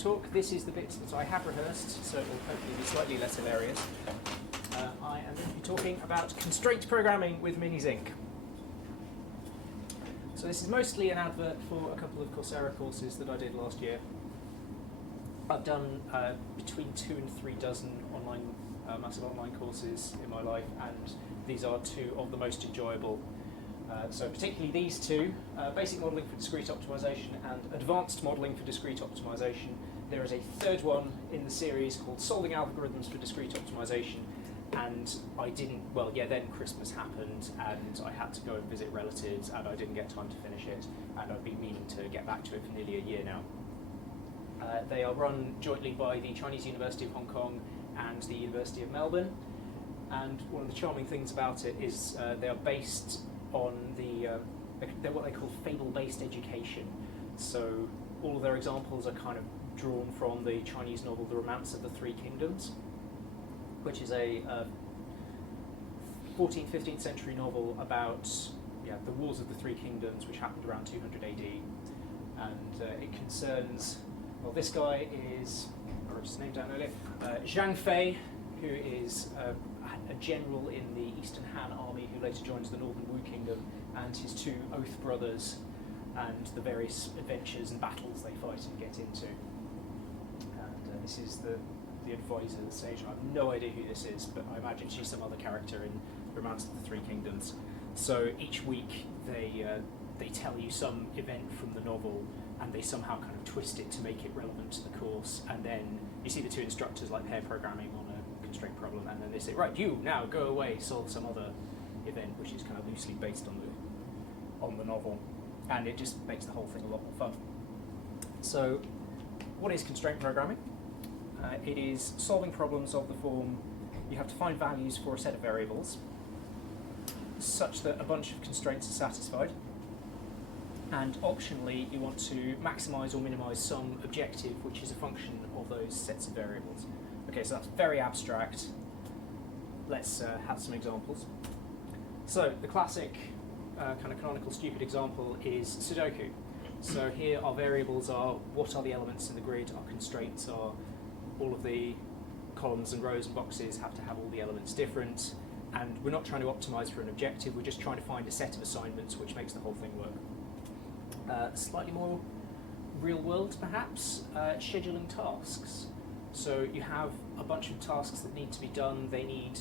talk. This is the bit that I have rehearsed, so it will hopefully be slightly less hilarious. I am going to be talking about constraint programming with MiniZinc. So this is mostly an advert for a couple of Coursera courses that I did last year. I've done between 2 and 3 dozen online, massive online courses in my life, and these are 2 of the most enjoyable. So particularly these 2, basic modelling for discrete optimization and advanced modelling for discrete optimization. There is a 3rd one in the series called solving algorithms for discrete optimization, and I didn't, well, yeah, then Christmas happened and I had to go and visit relatives and I didn't get time to finish it, and I've been meaning to get back to it for nearly a year now. They are run jointly by the Chinese University of Hong Kong and the University of Melbourne, and one of the charming things about it is they are based on they're what they call fable-based education. So all of their examples are kind of drawn from the Chinese novel The Romance of the Three Kingdoms, which is a 14th, 15th century novel about the Wars of the Three Kingdoms, which happened around 200 AD. And it concerns, well, this guy is, I wrote his name down earlier, Zhang Fei, who is a general in the Eastern Han army who later joins the Northern Wu Kingdom, and his 2 oath brothers and the various adventures and battles they fight and get into. And this is the advisor of the stage. I have no idea who this is, but I imagine she's some other character in Romance of the Three Kingdoms. So each week they tell you some event from the novel, and they somehow kind of twist it to make it relevant to the course, and then you see the 2 instructors like pair programming on a constraint problem, and then they say, right, you now go away, solve some other event which is kind of loosely based on the novel, and it just makes the whole thing a lot more fun. So what is constraint programming? It is solving problems of the form you have to find values for a set of variables such that a bunch of constraints are satisfied, and optionally you want to maximize or minimize some objective which is a function of those sets of variables. Okay, so that's very abstract. Let's have some examples. So the classic kind of canonical stupid example is Sudoku. So here our variables are what are the elements in the grid, our constraints are all of the columns and rows and boxes have to have all the elements different, and we're not trying to optimize for an objective, we're just trying to find a set of assignments which makes the whole thing work. Slightly more real world perhaps, scheduling tasks. So you have a bunch of tasks that need to be done, they need,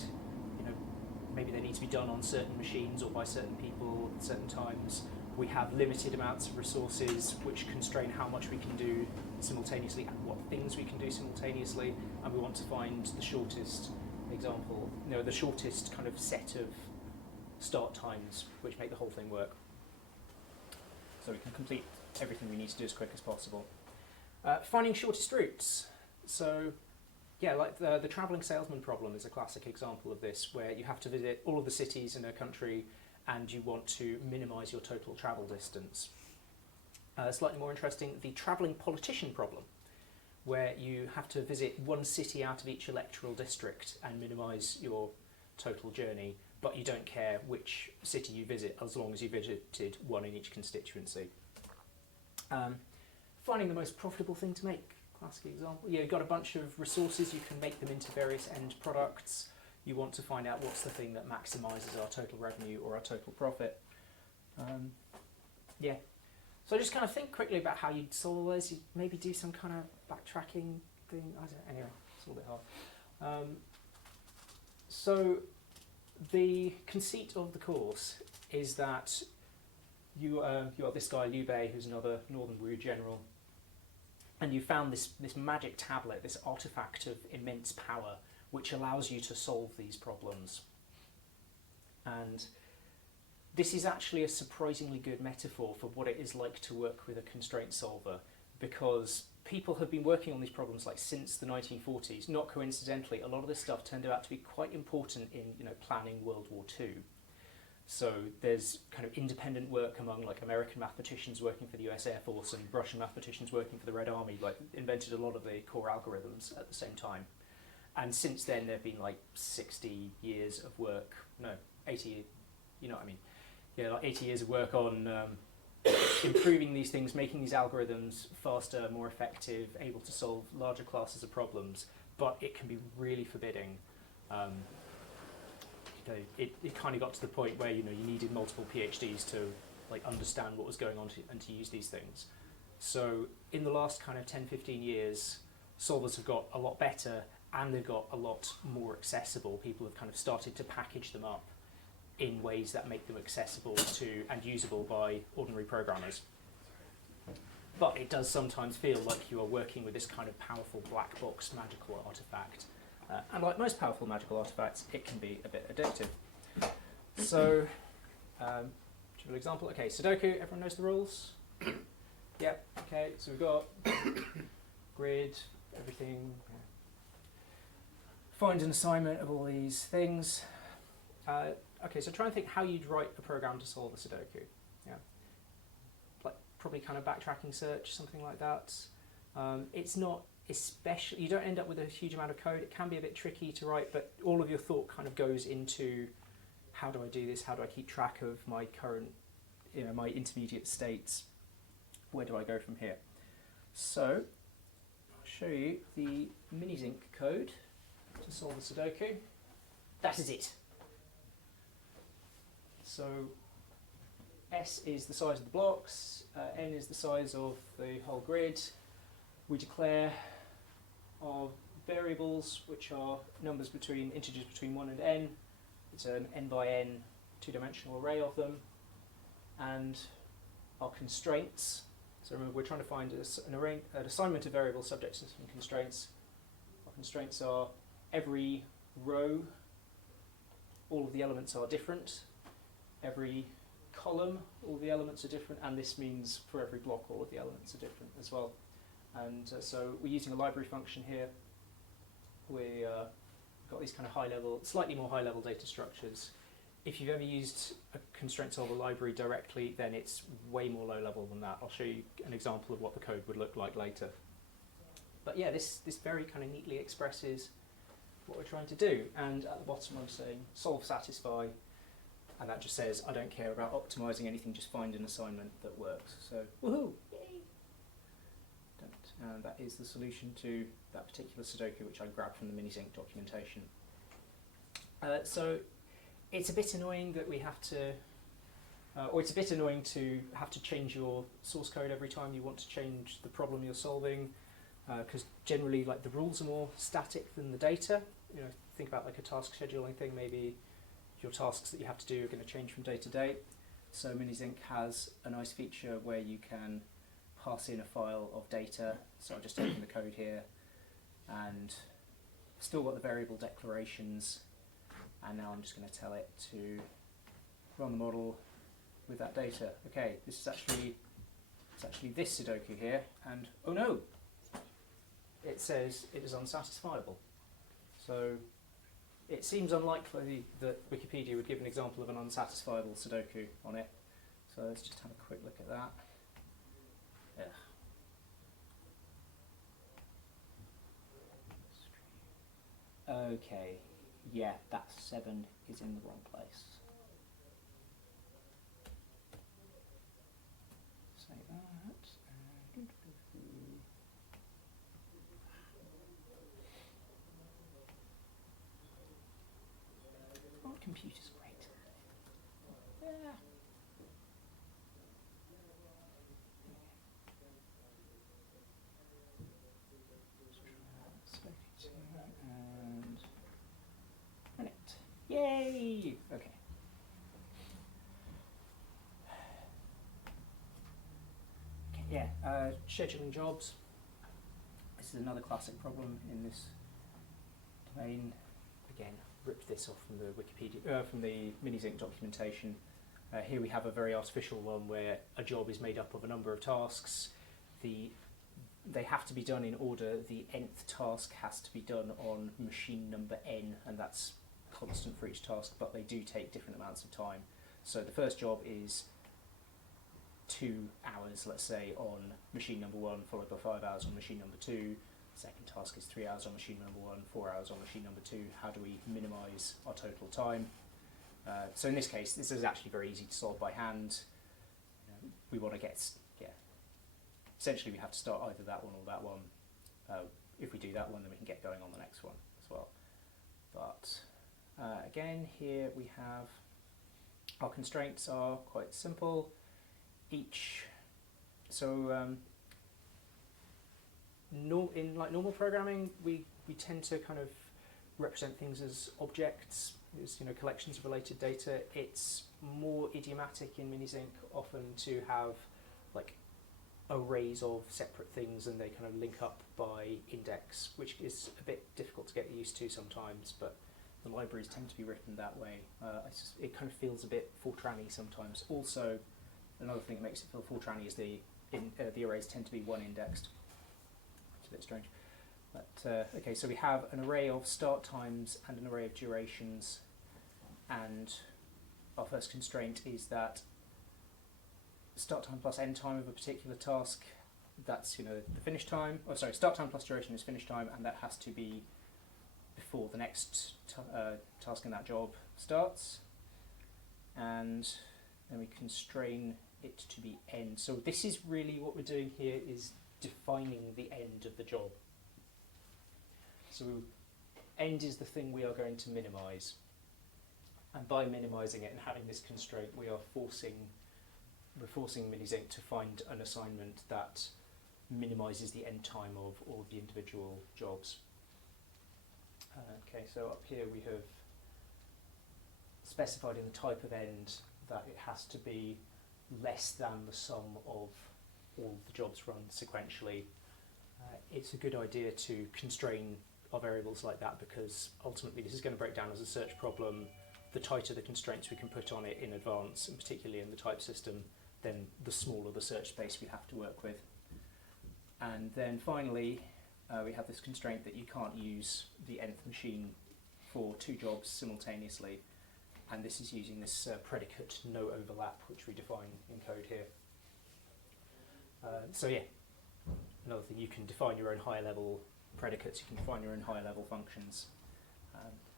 maybe they need to be done on certain machines or by certain people at certain times. We have limited amounts of resources which constrain how much we can do simultaneously and what things we can do simultaneously, and we want to find the shortest example, the shortest kind of set of start times which make the whole thing work. So we can complete everything we need to do as quick as possible. Finding shortest routes. So yeah, like the travelling salesman problem is a classic example of this, where you have to visit all of the cities in a country and you want to minimise your total travel distance. Slightly more interesting, the travelling politician problem, where you have to visit one city out of each electoral district and minimise your total journey, but you don't care which city you visit as long as you visited one in each constituency. Finding the most profitable thing to make, classic example. You've got a bunch of resources, you can make them into various end products. You want to find out what's the thing that maximises our total revenue or our total profit. So just kind of think quickly about how you'd solve those. You maybe do some kind of backtracking thing. I don't know. Anyway, it's a little bit hard. So the conceit of the course is that you are this guy Liu Bei, who's another Northern Wu general, and you found this magic tablet, this artifact of immense power, which allows you to solve these problems. And this is actually a surprisingly good metaphor for what it is like to work with a constraint solver, because people have been working on these problems since the 1940s. Not coincidentally, a lot of this stuff turned out to be quite important in planning World War II. So there's kind of independent work among American mathematicians working for the US Air Force and Russian mathematicians working for the Red Army, invented a lot of the core algorithms at the same time. And since then there have been 60 years of work, no, 80, you know what I mean? Yeah, 80 years of work on improving these things, making these algorithms faster, more effective, able to solve larger classes of problems, but it can be really forbidding. It kind of got to the point where you needed multiple PhDs to like understand what was going on and to use these things. So in the last kind of 10, 15 years, solvers have got a lot better and they've got a lot more accessible. People have kind of started to package them up in ways that make them accessible to and usable by ordinary programmers. But it does sometimes feel like you are working with this kind of powerful black box magical artifact. And like most powerful magical artifacts, it can be a bit addictive. So, trivial example. Okay, Sudoku, everyone knows the rules? Yep, okay, so we've got grid, everything. Find an assignment of all these things. Okay, so try and think how you'd write a program to solve a Sudoku. Yeah, like probably kind of backtracking search, something like that. It's not especially, you don't end up with a huge amount of code. It can be a bit tricky to write, but all of your thought kind of goes into how do I do this? How do I keep track of my current, my intermediate states? Where do I go from here? So I'll show you the MiniZinc code to solve the Sudoku. That is it. So S is the size of the blocks, N is the size of the whole grid. We declare our variables, which are integers between 1 and n. It's an n by n two-dimensional array of them. And our constraints. So remember, we're trying to find an assignment of variables subject to some constraints. Our constraints are every row, all of the elements are different. Every column, all the elements are different, and this means for every block, all of the elements are different as well. And so we're using a library function here. We've got these kind of slightly more high-level data structures. If you've ever used a constraint solver library directly, then it's way more low-level than that. I'll show you an example of what the code would look like later. But yeah, this very kind of neatly expresses what we're trying to do. And at the bottom, I'm saying solve satisfy. And that just says, I don't care about optimizing anything, just find an assignment that works. So, woohoo! Yay! And that is the solution to that particular Sudoku, which I grabbed from the MiniZinc documentation. So, it's a bit annoying that we have to, or it's a bit annoying to have to change your source code every time you want to change the problem you're solving, because generally, like, the rules are more static than the data. Think about like a task scheduling thing, maybe your tasks that you have to do are going to change from day to day. So MiniZinc has a nice feature where you can pass in a file of data. So I've just opened the code here and still got the variable declarations, and now I'm just going to tell it to run the model with that data. Okay, it's actually this Sudoku here, and oh no, it says it is unsatisfiable. So it seems unlikely that Wikipedia would give an example of an unsatisfiable Sudoku on it. So let's just have a quick look at that. Yeah. Okay, yeah, that 7 is in the wrong place. Say that. Computer's great. Yeah. And run it. Yay! Okay. Yeah, scheduling jobs. This is another classic problem in this domain. Again, ripped this off from the Wikipedia, from the MiniZinc documentation. Here we have a very artificial one where a job is made up of a number of tasks. They have to be done in order. The nth task has to be done on machine number n, and that's constant for each task, but they do take different amounts of time. So the first job is 2 hours, let's say, on machine number 1, followed by 5 hours on machine number 2. Second task is 3 hours on machine number 1, 4 hours on machine number 2. How do we minimize our total time? So in this case, this is actually very easy to solve by hand. we want to get, essentially we have to start either that one or that one. If we do that one, then we can get going on the next one as well. But again, here we have our constraints are quite simple. In like normal programming, we tend to kind of represent things as objects, as collections of related data. It's more idiomatic in MiniZinc often to have like arrays of separate things, and they kind of link up by index, which is a bit difficult to get used to sometimes, but the libraries tend to be written that way. It kind of feels a bit Fortran-y sometimes. Also, another thing that makes it feel Fortran-y is the arrays tend to be one indexed. It's a bit strange. But okay, so we have an array of start times and an array of durations, and our first constraint is that start time plus end time of a particular task, that's the finish time, start time plus duration is finish time, and that has to be before the next task in that job starts. And then we constrain it to be end. So this is really what we're doing here, is defining the end of the job. So end is the thing we are going to minimize. And by minimizing it and having this constraint, we're forcing MiniZinc to find an assignment that minimizes the end time of all the individual jobs. Okay, so up here we have specified in the type of end that it has to be less than the sum of all the jobs run sequentially. It's a good idea to constrain our variables like that, because ultimately this is going to break down as a search problem. The tighter the constraints we can put on it in advance, and particularly in the type system, then the smaller the search space we have to work with. And then finally, we have this constraint that you can't use the nth machine for two jobs simultaneously, and this is using this predicate no overlap, which we define in code here. So yeah, another thing, you can define your own higher level predicates, you can define your own higher level functions.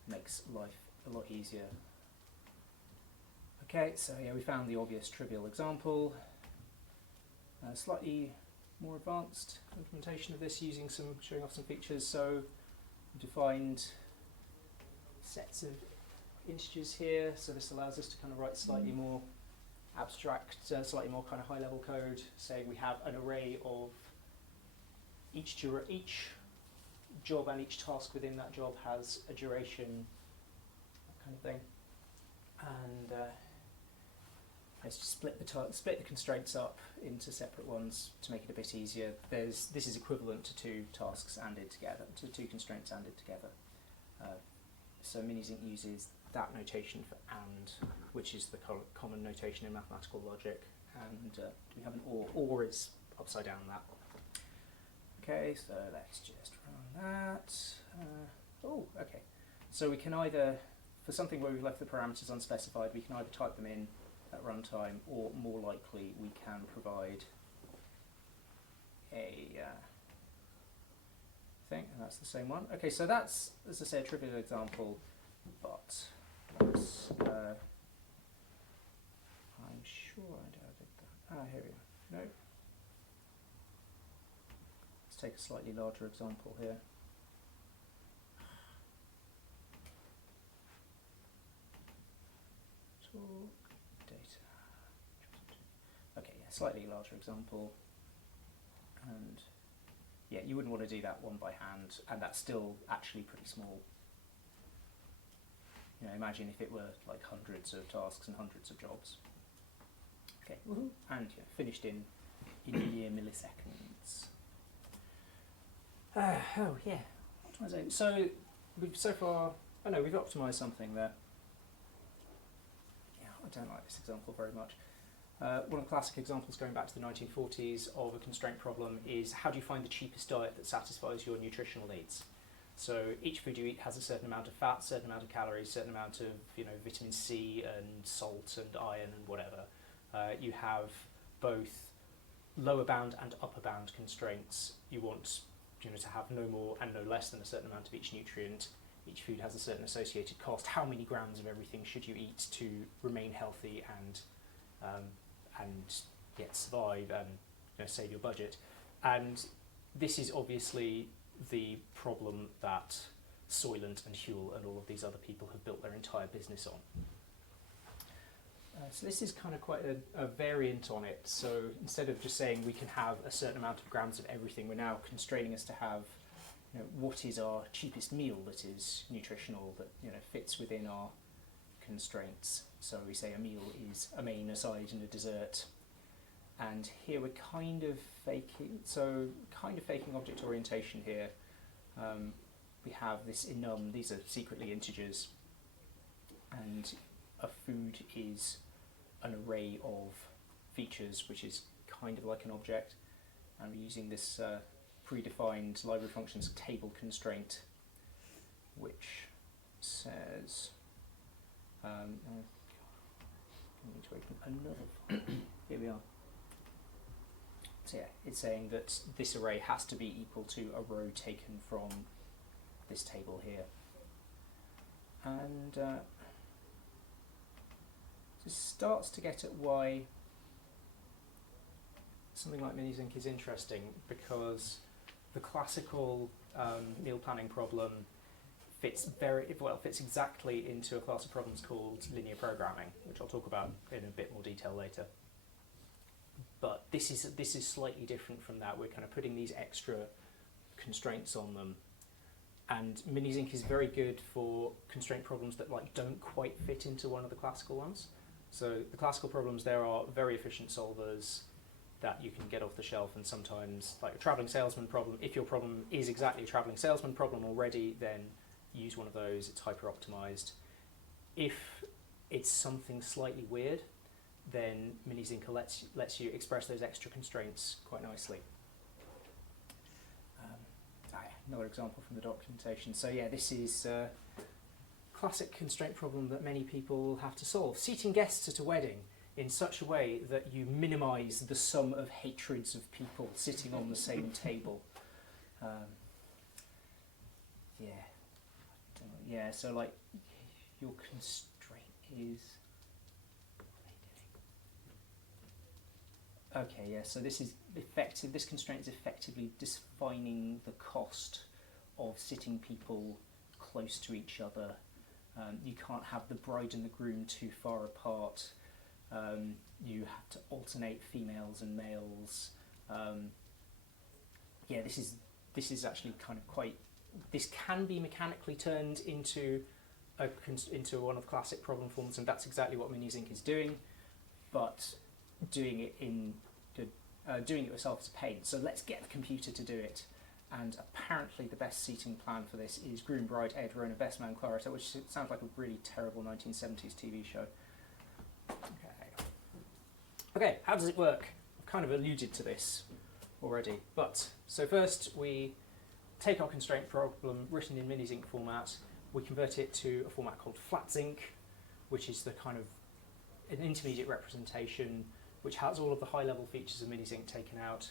Makes life a lot easier. Okay, so yeah, we found the obvious trivial example. Slightly more advanced implementation of this, showing off some features. So we defined sets of integers here, so this allows us to kind of write slightly more abstract, slightly more kind of high level code, saying we have an array of each job and each task within that job has a duration, that kind of thing. And let's just split the constraints up into separate ones to make it a bit easier. This is equivalent to two tasks ANDed together, to two constraints ANDed together. So MiniZinc uses that notation for AND, which is the common notation in mathematical logic. And we have an OR. OR is upside down that. Okay, so let's just run that. Okay. So we can either, for something where we've left the parameters unspecified, we can either type them in at runtime, or more likely we can provide a thing, and that's the same one. Okay, so that's, as I say, a trivial example, but let's, I'm sure I did that. Here we go. No. Let's take a slightly larger example here. Okay, yeah, slightly larger example, and yeah, you wouldn't want to do that one by hand, and that's still actually pretty small. Imagine if it were like hundreds of tasks and hundreds of jobs. Okay, woohoo! And finished in near milliseconds. Oh yeah, optimization. So we've optimized something there. I don't like this example very much. One of the classic examples going back to the 1940s of a constraint problem is, how do you find the cheapest diet that satisfies your nutritional needs? So each food you eat has a certain amount of fat, a certain amount of calories, a certain amount of vitamin C and salt and iron and whatever. You have both lower bound and upper bound constraints. You want to have no more and no less than a certain amount of each nutrient. Each food has a certain associated cost. How many grams of everything should you eat to remain healthy and yet survive and save your budget. And this is obviously the problem that Soylent and Huel and all of these other people have built their entire business on. So this is kind of quite a variant on it. So instead of just saying we can have a certain amount of grams of everything, we're now constraining us to have what is our cheapest meal that is nutritional, that fits within our constraints. So we say a meal is a main, a side, and a dessert. And here we're kind of faking object orientation here. We have this enum, these are secretly integers, and a food is an array of features, which is kind of like an object. And we're using this predefined library functions table constraint, which says, I need to open another file. Here we are. So yeah, it's saying that this array has to be equal to a row taken from this table here. And this starts to get at why something like MiniZinc is interesting, because the classical meal planning problem fits exactly into a class of problems called linear programming, which I'll talk about in a bit more detail later. But this is slightly different from that. We're kind of putting these extra constraints on them. And MiniZinc is very good for constraint problems that don't quite fit into one of the classical ones. So the classical problems, there are very efficient solvers that you can get off the shelf, and sometimes, like a traveling salesman problem, if your problem is exactly a traveling salesman problem already, then use one of those, it's hyper optimized. If it's something slightly weird, then MiniZinc lets you express those extra constraints quite nicely. Another example from the documentation. So yeah, this is a classic constraint problem that many people have to solve. Seating guests at a wedding in such a way that you minimize the sum of hatreds of people sitting on the same table. So like your constraint is... Okay, yeah, so this constraint is effectively defining the cost of sitting people close to each other. You can't have the bride and the groom too far apart. You have to alternate females and males. This is actually kind of quite... This can be mechanically turned into one of classic problem forms, and that's exactly what MiniZinc is doing, but doing it yourself is a pain. So let's get the computer to do it. And apparently the best seating plan for this is groom, bride, Ed, Rona, best man, Clarita, which sounds like a really terrible 1970s TV show. Okay, how does it work? I've kind of alluded to this already. So first we take our constraint problem written in MiniZinc format, we convert it to a format called FlatZinc, which is the kind of an intermediate representation which has all of the high-level features of MiniZinc taken out,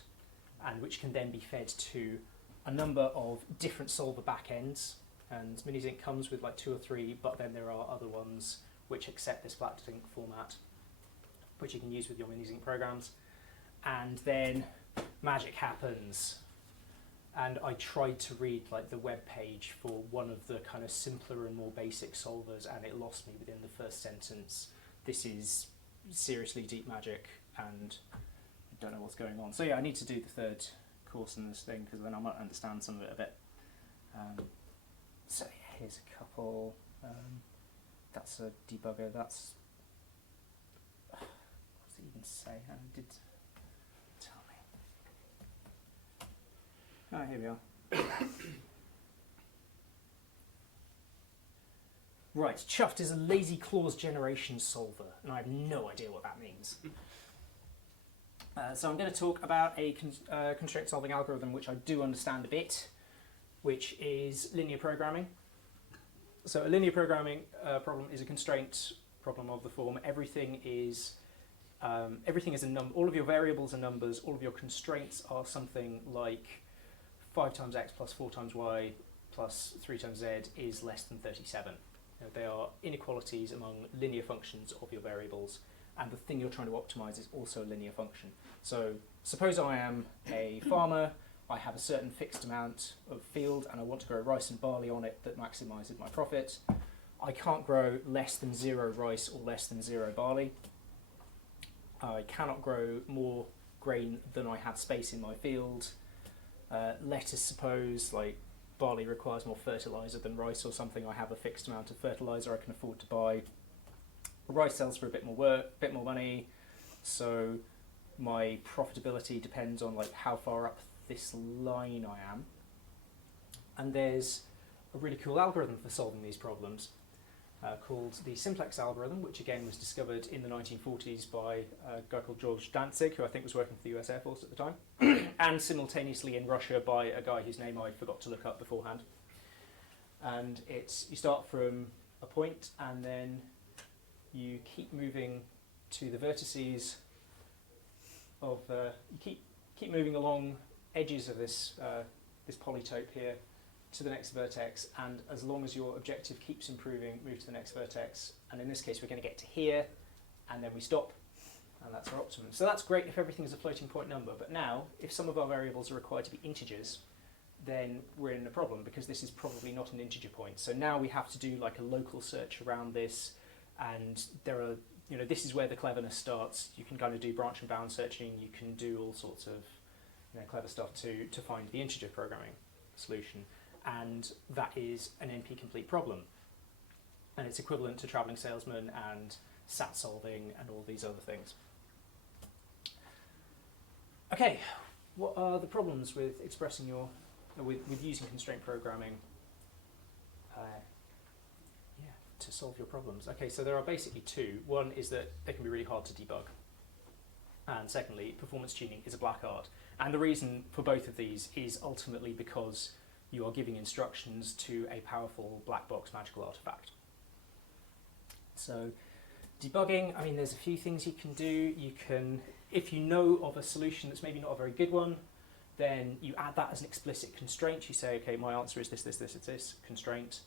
and which can then be fed to a number of different solver backends. And MiniZinc comes with like 2 or 3, but then there are other ones which accept this FlatZinc format, which you can use with your MiniZinc programs. And then magic happens. And I tried to read like the web page for one of the kind of simpler and more basic solvers, and it lost me within the first sentence. This is seriously deep magic, and I don't know what's going on. So yeah, I need to do the 3rd course in this thing, because then I might understand some of it a bit. So yeah, here's a couple. That's a debugger. That's... what does it even say? Did tell me. Oh, here we are. Right, chuffed is a lazy clause generation solver, and I have no idea what that means. So I'm going to talk about a constraint solving algorithm which I do understand a bit, which is linear programming. So a linear programming problem is a constraint problem of the form everything is a number. All of your variables are numbers. All of your constraints are something like 5 times x plus 4 times y plus 3 times z is less than 37. They are inequalities among linear functions of your variables, and the thing you're trying to optimize is also a linear function. So suppose I am a farmer, I have a certain fixed amount of field and I want to grow rice and barley on it that maximizes my profit. I can't grow less than 0 rice or less than 0 barley. I cannot grow more grain than I have space in my field. Let us suppose like barley requires more fertilizer than rice or something. I have a fixed amount of fertilizer I can afford to buy. Rice sells for a bit more work, bit more money, so my profitability depends on like how far up this line I am. And there's a really cool algorithm for solving these problems called the simplex algorithm, which again was discovered in the 1940s by a guy called George Dantzig, who I think was working for the US Air Force at the time, and simultaneously in Russia by a guy whose name I forgot to look up beforehand. And it's, you start from a point and then you keep moving to the vertices of, you keep moving along edges of this, this polytope here to the next vertex, and as long as your objective keeps improving, move to the next vertex, and in this case we're going to get to here, and then we stop, and that's our optimum. So that's great if everything is a floating point number, but now, if some of our variables are required to be integers, then we're in a problem, because this is probably not an integer point. So now we have to do like a local search around this, and there are, you know, this is where the cleverness starts. You can kind of do branch and bound searching, you can do all sorts of, you know, clever stuff to find the integer programming solution. And that is an NP-complete problem. And it's equivalent to travelling salesman and SAT solving and all these other things. Okay, what are the problems with expressing your, with using constraint programming to solve your problems? Okay, so there are basically two. One is that they can be really hard to debug. And secondly, performance tuning is a black art. And the reason for both of these is ultimately because you are giving instructions to a powerful black box magical artifact. So debugging, I mean, there's a few things you can do. You can, if you know of a solution that's maybe not a very good one, then you add that as an explicit constraint. You say, okay, my answer is this, it's this constraint.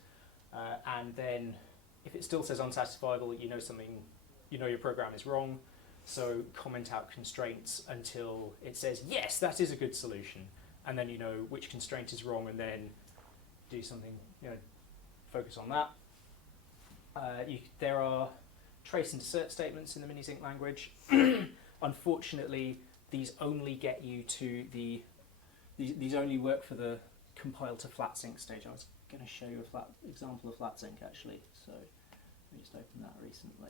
And then if it still says unsatisfiable, you know something, you know your program is wrong. So comment out constraints until it says, yes, that is a good solution. And then you know which constraint is wrong, and then do something, you know, focus on that. There are trace and assert statements in the MiniZinc language. Unfortunately, these only get you to these only work for the compile to flat sync stage. I was going to show you a example of flat sync actually. So let me just open that recently.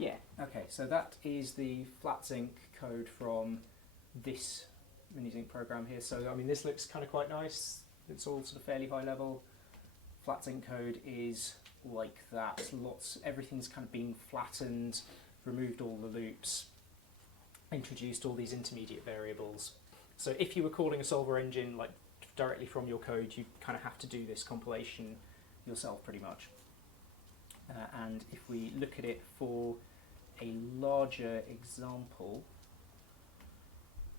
Yeah, okay, so that is the FlatSync code from this MiniZinc program here. So, I mean, this looks kind of quite nice. It's all sort of fairly high level. FlatSync code is like that. Everything's kind of been flattened, removed all the loops, introduced all these intermediate variables. So if you were calling a solver engine like directly from your code, you kind of have to do this compilation yourself pretty much. And if we look at it for a larger example,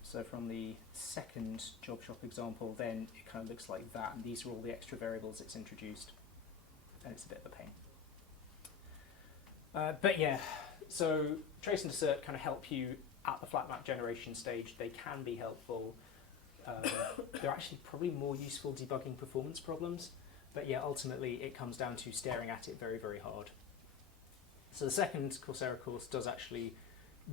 so from the second job shop example, then it kind of looks like that, and these are all the extra variables it's introduced, and it's a bit of a pain. But yeah, so trace and assert kind of help you at the flat map generation stage. They can be helpful. They're actually probably more useful debugging performance problems. But yeah, ultimately it comes down to staring at it very, very hard. So the second Coursera course does actually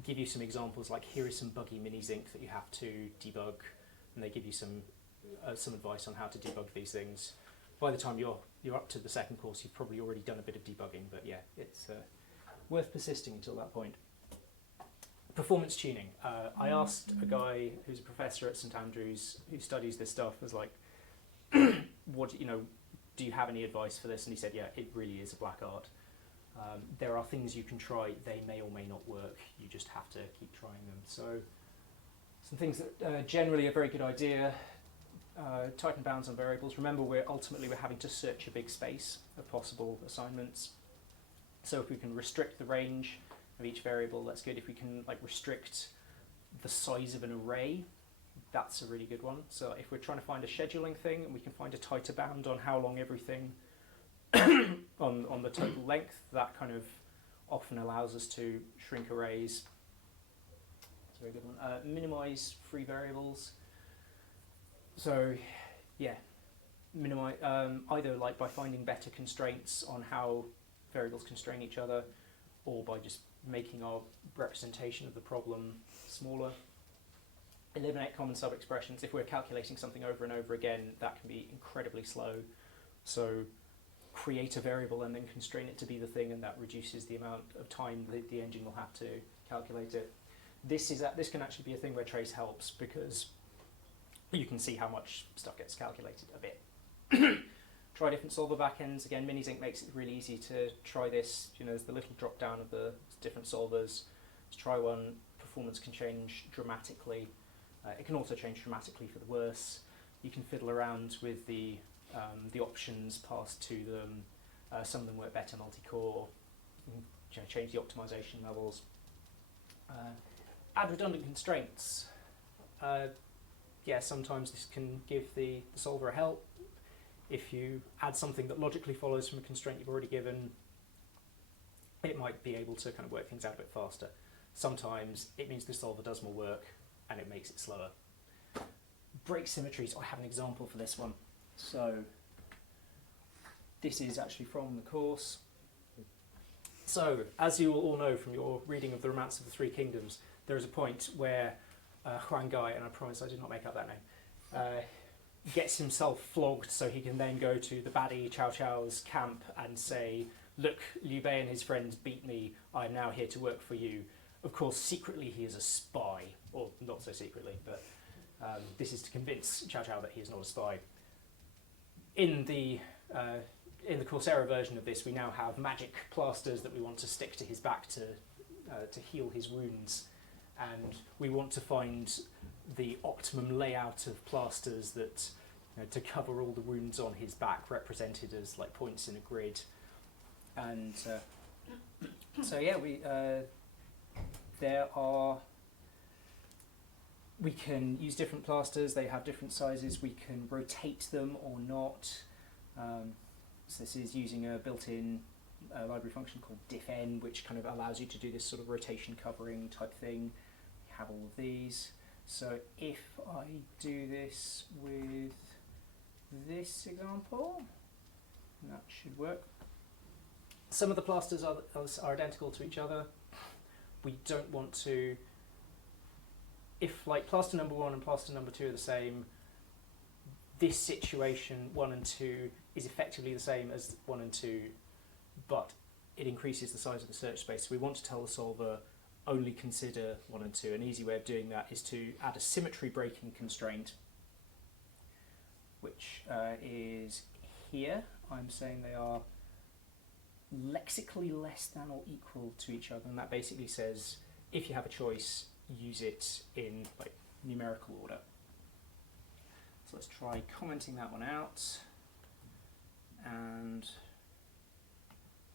give you some examples, like here is some buggy MiniZinc that you have to debug, and they give you some advice on how to debug these things. By the time you're up to the second course, you've probably already done a bit of debugging, but yeah, it's worth persisting until that point. Performance tuning. I asked a guy who's a professor at St Andrews who studies this stuff, was like, what, you know, do you have any advice for this? And he said, yeah, it really is a black art. There are things you can try, they may or may not work, you just have to keep trying them. So some things that generally are a very good idea, tighten bounds on variables. Remember, we're having to search a big space of possible assignments. So if we can restrict the range of each variable, that's good. If we can like restrict the size of an array, that's a really good one. So if we're trying to find a scheduling thing and we can find a tighter bound on how long everything on the total length, that kind of often allows us to shrink arrays. That's a very good one. Minimize free variables. So yeah, minimize either like by finding better constraints on how variables constrain each other, or by just making our representation of the problem smaller. Eliminate common sub-expressions. If we're calculating something over and over again, that can be incredibly slow. So create a variable and then constrain it to be the thing, and that reduces the amount of time that the engine will have to calculate it. This can actually be a thing where trace helps, because you can see how much stuff gets calculated a bit. Try different solver backends. Again, MiniZinc makes it really easy to try this. You know, there's the little drop down of the different solvers. Let's try one. Performance can change dramatically. It can also change dramatically for the worse. You can fiddle around with the options passed to them. Some of them work better multi-core. You can change the optimization levels. Add redundant constraints. Yeah, sometimes this can give the solver a help. If you add something that logically follows from a constraint you've already given, it might be able to kind of work things out a bit faster. Sometimes it means the solver does more work and it makes it slower. Break symmetries. I have an example for this one. So this is actually from the course. So as you will all know from your reading of the Romance of the Three Kingdoms, there is a point where Huang Gai, and I promise I did not make up that name, gets himself flogged so he can then go to the baddie Cao Cao's camp and say, look, Liu Bei and his friends beat me, I'm now here to work for you. Of course, secretly he is a spy, or not so secretly, but this is to convince Cao Cao that he is not a spy. In the Coursera version of this, we now have magic plasters that we want to stick to his back to heal his wounds, and we want to find the optimum layout of plasters that, you know, to cover all the wounds on his back, represented as like points in a grid. And so yeah, we can use different plasters. They have different sizes. We can rotate them or not. So this is using a built-in library function called diffn, which kind of allows you to do this sort of rotation covering type thing. We have all of these. So if I do this with this example, that should work. Some of the plasters are identical to each other. We don't want to, if like plaster number 1 and plaster number 2 are the same, this situation 1 and 2 is effectively the same as 1 and 2, but it increases the size of the search space. So we want to tell the solver only consider 1 and 2. An easy way of doing that is to add a symmetry breaking constraint, which is here. I'm saying they are lexically less than or equal to each other, and that basically says if you have a choice, use it in like numerical order. So let's try commenting that one out. And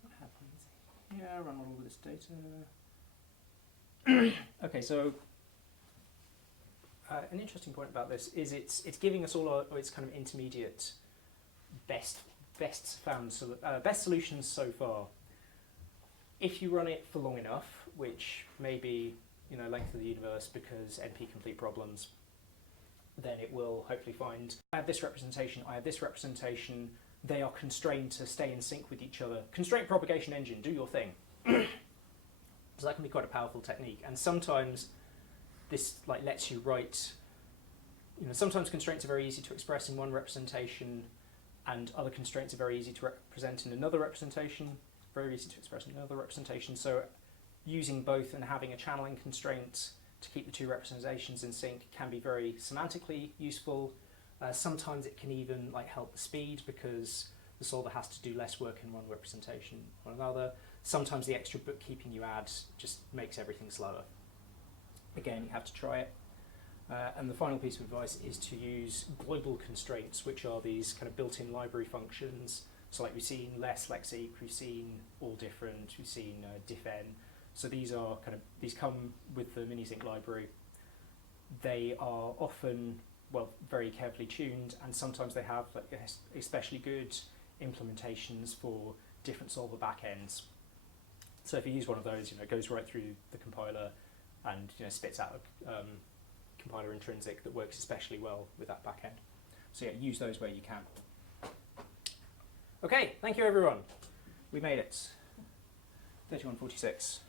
what happens here? Run all of this data. Okay, so an interesting point about this is it's giving us all its kind of intermediate best solutions so far. If you run it for long enough, which may be, you know, length of the universe because NP complete problems, then it will hopefully find I have this representation, I have this representation, they are constrained to stay in sync with each other. Constraint propagation engine, do your thing. So that can be quite a powerful technique, and sometimes this like lets you write, you know, sometimes constraints are very easy to express in one representation, and other constraints are very easy to represent in another representation, very easy to express in another representation. So using both and having a channeling constraint to keep the two representations in sync can be very semantically useful. Sometimes it can even like help the speed because the solver has to do less work in one representation or another. Sometimes the extra bookkeeping you add just makes everything slower. Again, you have to try it. And the final piece of advice is to use global constraints, which are these kind of built-in library functions So like we've seen less lexic, we've seen all different, we've seen diff-n. So these come with the MiniZinc library. They are often, well, very carefully tuned, and sometimes they have like especially good implementations for different solver backends. So if you use one of those, it goes right through the compiler and spits out a compiler intrinsic that works especially well with that backend. So yeah, use those where you can. Okay, thank you everyone. We made it. 31:46.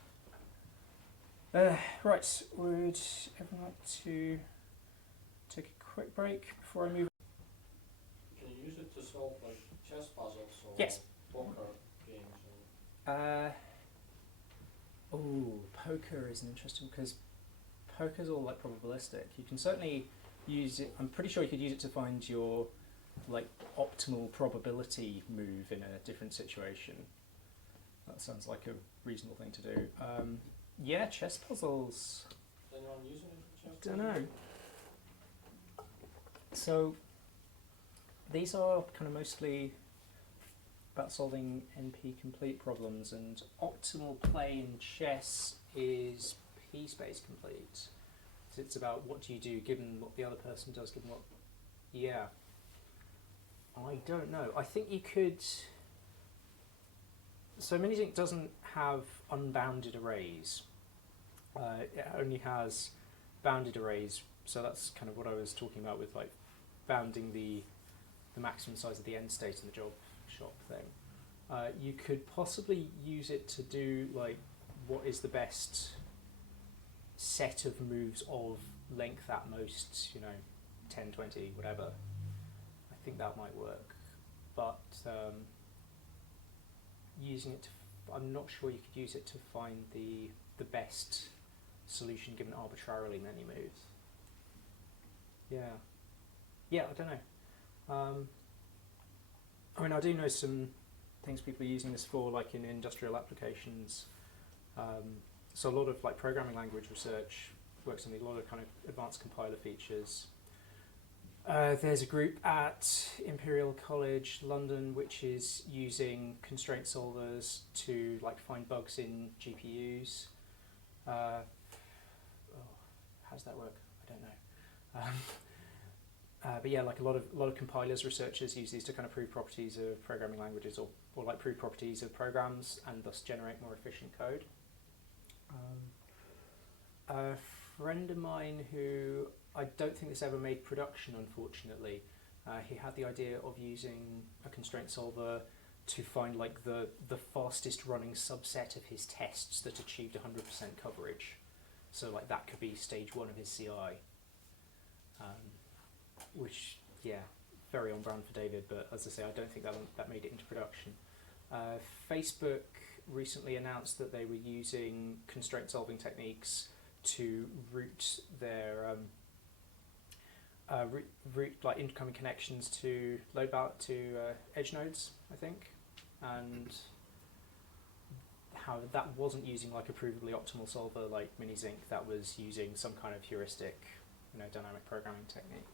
Right, would everyone like to take a quick break before I move? Can you use it to solve like chess puzzles or Yes. poker games? Poker is an interesting, because poker's all like probabilistic. You can certainly use it. I'm pretty sure you could use it to find your like optimal probability move in a different situation. That sounds like a reasonable thing to do. Yeah, chess puzzles. Is anyone using it for chess? Don't know. So these are kind of mostly about solving NP-complete problems, and optimal play in chess is P-space complete. So it's about what do you do given what the other person does, given what... Yeah. I don't know. I think you could... So MiniZinc doesn't have unbounded arrays. It only has bounded arrays, so that's kind of what I was talking about with like bounding the maximum size of the end state in the job shop thing. You could possibly use it to do like what is the best set of moves of length at most, 10, 20, whatever. I think that might work, but using it to, I'm not sure you could use it to find the best solution given arbitrarily many moves. Yeah, I don't know. I do know some things people are using this for, like in industrial applications. So a lot of like programming language research works on a lot of kind of advanced compiler features. There's a group at Imperial College London which is using constraint solvers to like find bugs in GPUs. How does that work? I don't know. But yeah, like a lot of compilers, researchers use these to kind of prove properties of programming languages, or like prove properties of programs, and thus generate more efficient code. A friend of mine who I don't think this ever made production, unfortunately. He had the idea of using a constraint solver to find like the fastest running subset of his tests that achieved 100% coverage. So like that could be stage 1 of his CI. Which, yeah, very on brand for David, but as I say, I don't think that made it into production. Facebook recently announced that they were using constraint solving techniques to route their route like incoming connections to edge nodes, I think, and how that wasn't using like a provably optimal solver like MiniZinc, that was using some kind of heuristic, dynamic programming technique.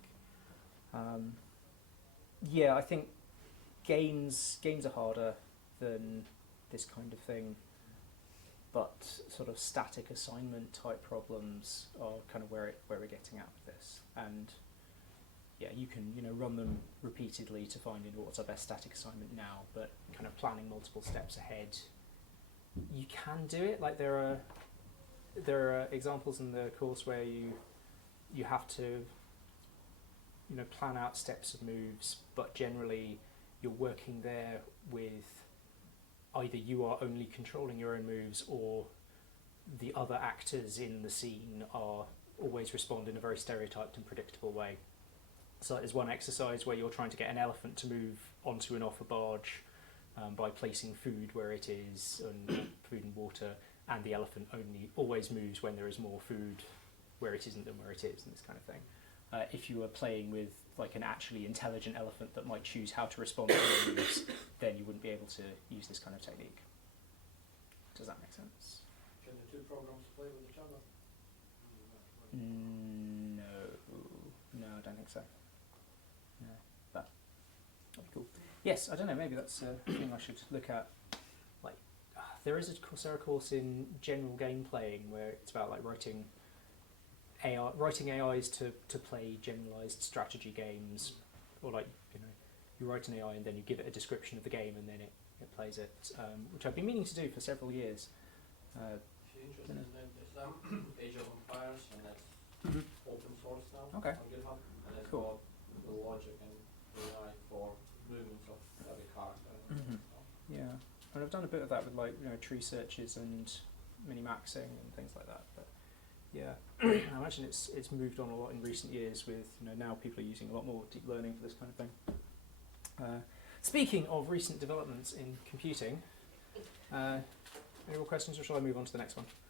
Yeah, I think games are harder than this kind of thing, but sort of static assignment type problems are kind of where we're getting at with this. And yeah, you can run them repeatedly to find what's our best static assignment now, but kind of planning multiple steps ahead, you can do it. Like there are examples in the course where you have to plan out steps of moves, but generally you're working there with either you are only controlling your own moves, or the other actors in the scene are always respond in a very stereotyped and predictable way. So there's one exercise where you're trying to get an elephant to move onto and off a barge by placing food where it is, and food and water, and the elephant only always moves when there is more food where it isn't than where it is, and this kind of thing. If you were playing with like an actually intelligent elephant that might choose how to respond to your moves, then you wouldn't be able to use this kind of technique. Does that make sense? Can the two programs play with each other? No, I don't think so. No, but that'd be cool. Yes, I don't know. Maybe that's a thing I should look at. Like, there is a Coursera course in general game playing where it's about like writing writing AIs to play generalized strategy games, or like you write an AI and then you give it a description of the game and then it plays it, which I've been meaning to do for several years. If you're interested in that, there's Age of Empires, and that's Mhm. open source now Okay. on GitHub, and it's Cool. got the logic and AI for movements of every character. Mhm. Yeah, and I've done a bit of that with like tree searches and mini-maxing and things like that. But yeah, I imagine it's moved on a lot in recent years with now people are using a lot more deep learning for this kind of thing. Speaking of recent developments in computing, any more questions or shall I move on to the next one?